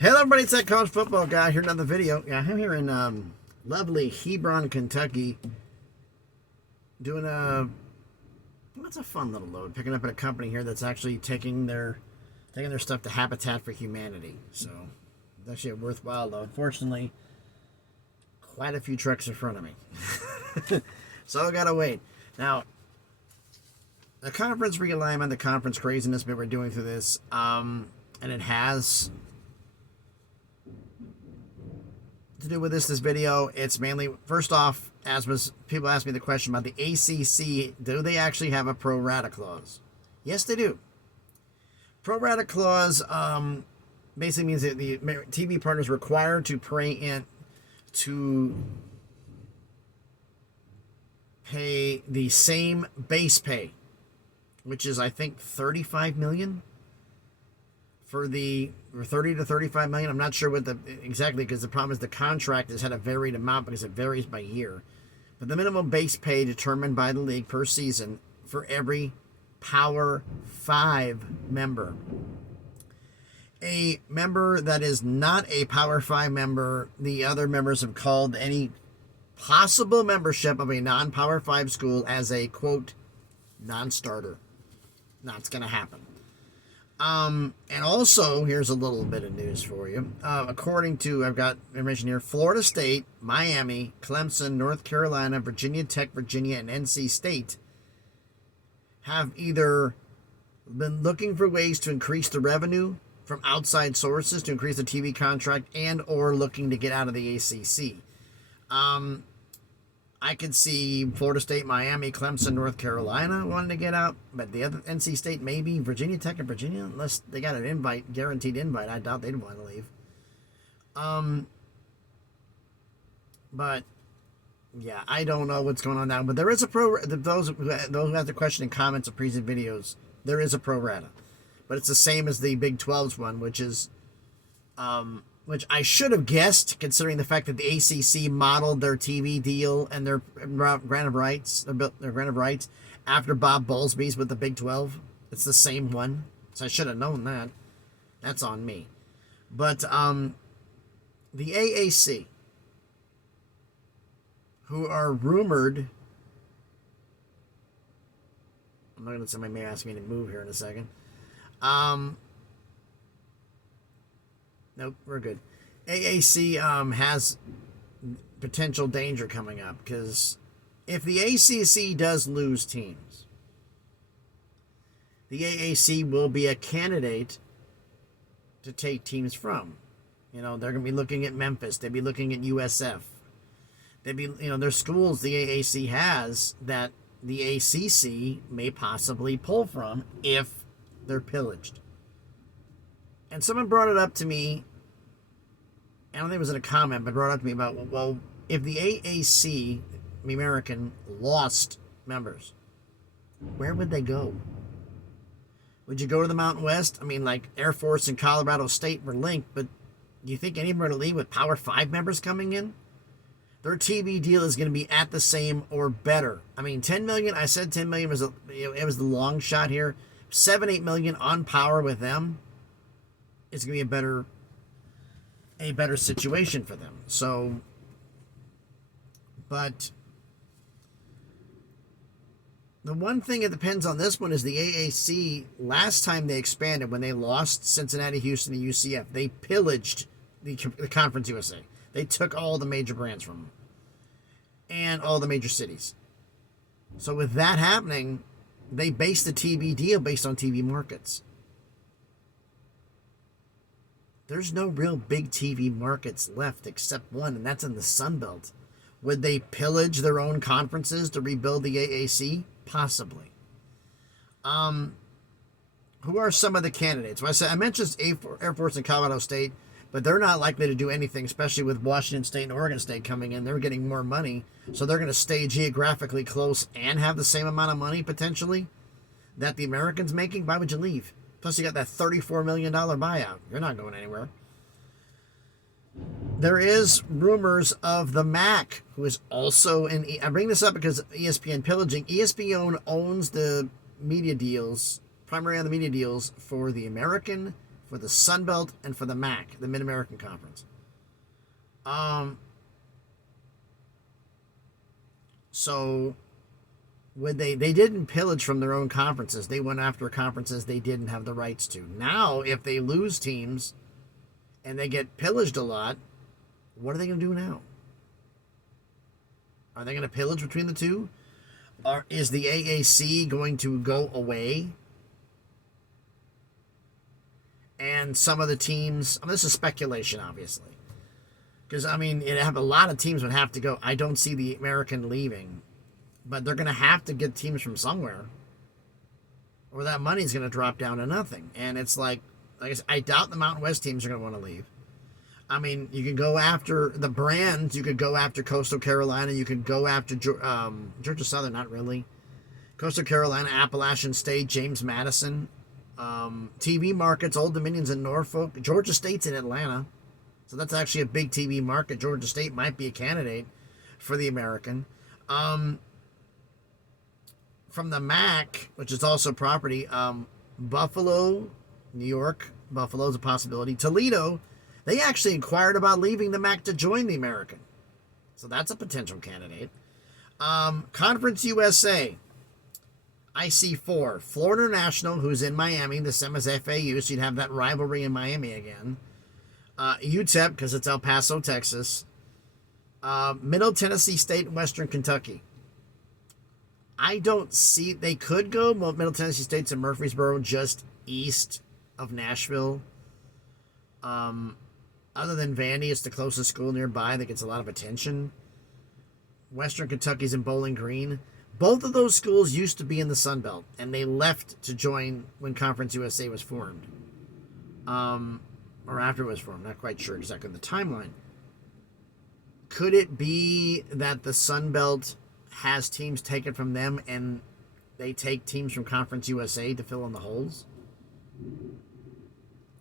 Hello everybody, it's that college football guy here, another video. Yeah, I'm here in lovely Hebron, Kentucky, doing what's a fun little load, picking up at a company here that's actually taking their stuff to Habitat for Humanity. So it's actually a worthwhile load. Unfortunately, quite a few trucks in front of me. So I gotta wait. Now, the conference realignment, the conference craziness that we're doing through this, and it has to do with this video. It's mainly, first off, people ask me the question about the ACC, do they actually have a pro-rata clause? Yes, they do. Pro-rata clause basically means that the TV partner is required to pay the same base pay, which is I think $35 million for 30 to 35 million. I'm not sure what exactly, because the problem is the contract has had a varied amount because it varies by year. But the minimum base pay determined by the league per season for every Power 5 member. A member that is not a Power 5 member, the other members have called any possible membership of a non-Power 5 school as a, quote, non-starter. Not going to happen. And also, here's a little bit of news for you. According to, I've got information here, Florida State, Miami, Clemson, North Carolina, Virginia Tech, Virginia, and NC State have either been looking for ways to increase the revenue from outside sources to increase the TV contract, and or looking to get out of the ACC. I could see Florida State, Miami, Clemson, North Carolina wanting to get out, but the other, NC State, maybe Virginia Tech and Virginia, unless they got an invite, guaranteed invite. I doubt they'd want to leave. But yeah, I don't know what's going on now. But there is a those who have the question in comments of previous videos, there is a pro rata, but it's the same as the Big 12's one, which is which I should have guessed, considering the fact that the ACC modeled their TV deal and their grant of rights, after Bob Bowlesby's with the Big 12. It's the same one, so I should have known that. That's on me. But the AAC, who are rumored, I'm not going to, somebody may ask me to move here in a second. Nope, we're good. AAC has potential danger coming up, because if the ACC does lose teams, the AAC will be a candidate to take teams from. You know, they're going to be looking at Memphis. They'll be looking at USF. They'll be, you know, there's schools the AAC has that the ACC may possibly pull from if they're pillaged. And someone brought it up to me, I don't think it was in a comment, but brought it up to me about, well, if the AAC, the American, lost members, where would they go? Would you go to the Mountain West? I mean, like Air Force and Colorado State were linked, but do you think any of them are going to leave with Power 5 members coming in? Their TV deal is going to be at the same or better. I mean, 10 million, I said 10 million was it was the long shot here. 7-8 million on Power with them, it's going to be a better situation for them. So, but the one thing that depends on this one is the AAC, last time they expanded, when they lost Cincinnati, Houston, and UCF, they pillaged the Conference USA. They took all the major brands from them and all the major cities. So with that happening, they based the TV deal based on TV markets. There's no real big TV markets left except one, and that's in the Sun Belt. Would they pillage their own conferences to rebuild the AAC? Possibly. Who are some of the candidates? Well, I mentioned Air Force and Colorado State, but they're not likely to do anything, especially with Washington State and Oregon State coming in. They're getting more money, so they're going to stay geographically close and have the same amount of money, potentially, that the Americans making. Why would you leave? Plus, you got that $34 million buyout. You're not going anywhere. There is rumors of the MAC, who is also in. I bring this up because ESPN pillaging. ESPN owns the media deals, primarily on the media deals for the American, for the Sun Belt and for the MAC, the Mid-American Conference. So when they didn't pillage from their own conferences. They went after conferences they didn't have the rights to. Now, if they lose teams and they get pillaged a lot, what are they going to do now? Are they going to pillage between the two? Or is the AAC going to go away? And some of the teams, this is speculation, obviously. Because, a lot of teams would have to go. I don't see the American leaving. But they're going to have to get teams from somewhere. Or that money's going to drop down to nothing. And it's like I said, I doubt the Mountain West teams are going to want to leave. You can go after the brands. You could go after Coastal Carolina. You could go after Georgia Southern, not really. Coastal Carolina, Appalachian State, James Madison. TV markets, Old Dominions in Norfolk. Georgia State's in Atlanta. So that's actually a big TV market. Georgia State might be a candidate for the American. From the MAC, which is also property, Buffalo, New York. Buffalo's a possibility. Toledo, they actually inquired about leaving the MAC to join the American. So that's a potential candidate. Conference USA. I see 4. Florida International, who's in Miami, the same as FAU, so you'd have that rivalry in Miami again. UTEP, because it's El Paso, Texas. Middle Tennessee State and Western Kentucky. I don't see... They could go. Middle Tennessee State's in Murfreesboro, just east of Nashville. Other than Vandy, it's the closest school nearby that gets a lot of attention. Western Kentucky's in Bowling Green. Both of those schools used to be in the Sun Belt, and they left to join when Conference USA was formed. Or after it was formed. Not quite sure exactly the timeline. Could it be that the Sun Belt has teams taken from them and they take teams from Conference USA to fill in the holes?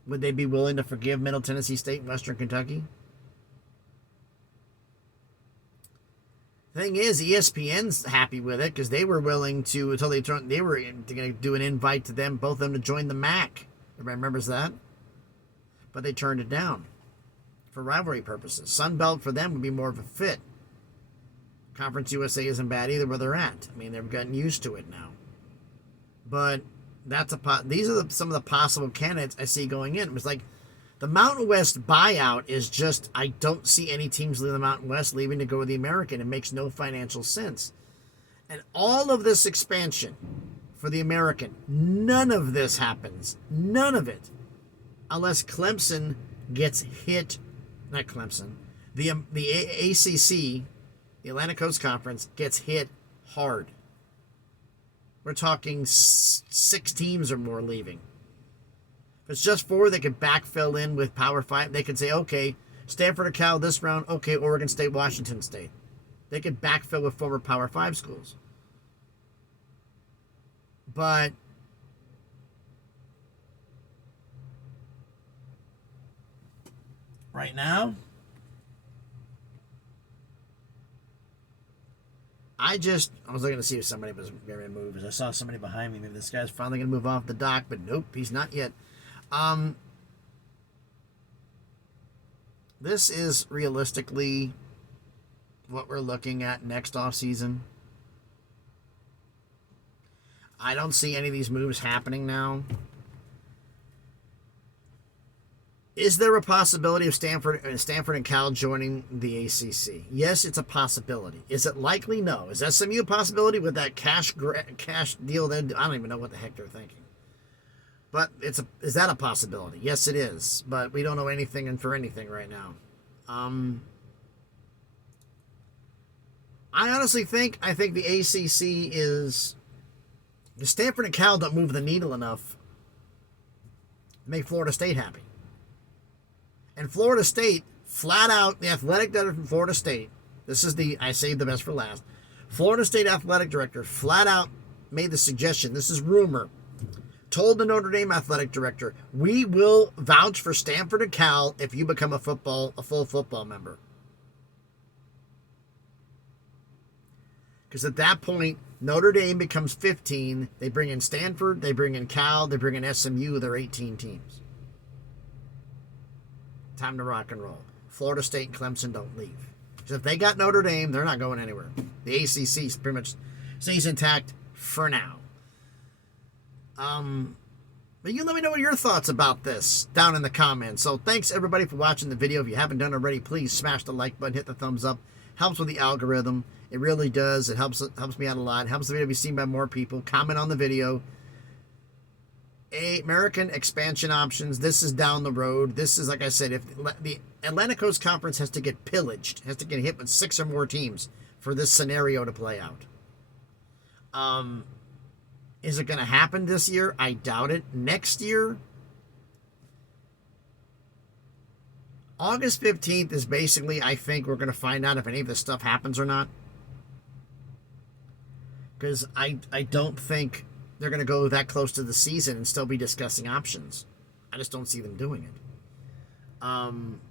Would they be willing to forgive Middle Tennessee State and Western Kentucky? Thing is, ESPN's happy with it because they were willing to, until they were going to do an invite to them, both of them to join the MAC. Everybody remembers that? But they turned it down for rivalry purposes. Sun Belt for them would be more of a fit. Conference USA isn't bad either where they're at. They've gotten used to it now. But these are some of the possible candidates I see going in. It was like the Mountain West buyout is just, I don't see any teams leaving the Mountain West leaving to go with the American. It makes no financial sense. And all of this expansion for the American, none of this happens. None of it. Unless Clemson gets hit, not Clemson, the ACC, the Atlantic Coast Conference, gets hit hard. We're talking 6 teams or more leaving. If it's just 4, they could backfill in with Power 5. They could say, okay, Stanford or Cal this round, okay, Oregon State, Washington State. They could backfill with former Power 5 schools. But right now, I was looking to see if somebody was going to move. I saw somebody behind me. Maybe this guy's finally going to move off the dock, but nope, he's not yet. This is realistically what we're looking at next offseason. I don't see any of these moves happening now. Is there a possibility of Stanford and Cal joining the ACC? Yes, it's a possibility. Is it likely? No. Is SMU a possibility with that cash deal? I don't even know what the heck they're thinking. But is that a possibility? Yes, it is. But we don't know anything and for anything right now. I honestly think the ACC is... The Stanford and Cal don't move the needle enough to make Florida State happy. And Florida State, flat out, the athletic director from Florida State, I saved the best for last. Florida State athletic director flat out made the suggestion, this is rumor, told the Notre Dame athletic director, we will vouch for Stanford and Cal if you become a full football member. Because at that point, Notre Dame becomes 15. They bring in Stanford, they bring in Cal, they bring in SMU, they're 18 teams. time to rock and roll. Florida State and Clemson don't leave. Because if they got Notre Dame, they're not going anywhere. The ACC pretty much stays intact for now. But you let me know what your thoughts about this down in the comments. So thanks everybody for watching the video. If you haven't done already, please smash the like button, hit the thumbs up. Helps with the algorithm. It really does. It helps me out a lot. It helps the video be seen by more people. Comment on the video. American expansion options. This is down the road. This is, like I said, if the Atlantic Coast Conference has to get pillaged, has to get hit with 6 or more teams for this scenario to play out. Is it going to happen this year? I doubt it. Next year, August 15th is basically, I think we're going to find out if any of this stuff happens or not. Because I don't think they're going to go that close to the season and still be discussing options. I just don't see them doing it.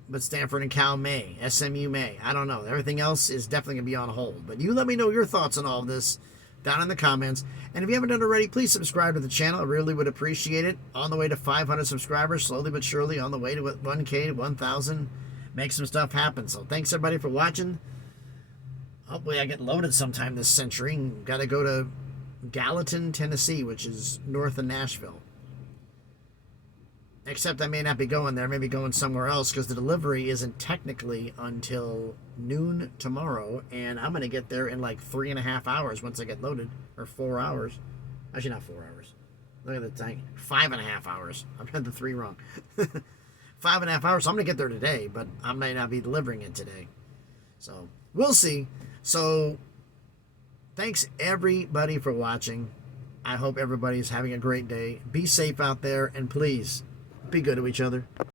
But Stanford and Cal may. SMU may. I don't know. Everything else is definitely going to be on hold. But you let me know your thoughts on all of this down in the comments. And if you haven't done it already, please subscribe to the channel. I really would appreciate it. On the way to 500 subscribers, slowly but surely, on the way to 1K, 1,000. Make some stuff happen. So thanks everybody for watching. Hopefully I get loaded sometime this century. Got to go to Gallatin, Tennessee, which is north of Nashville. Except I may not be going there. I may be going somewhere else because the delivery isn't technically until noon tomorrow. And I'm going to get there in like 3.5 hours once I get loaded. Or 4 hours. Actually, not 4 hours. Look at the time. 5.5 hours. I've had the 3 wrong. 5.5 hours. So I'm going to get there today. But I may not be delivering it today. So we'll see. So thanks everybody for watching. I hope everybody's having a great day. Be safe out there. And please, be good to each other.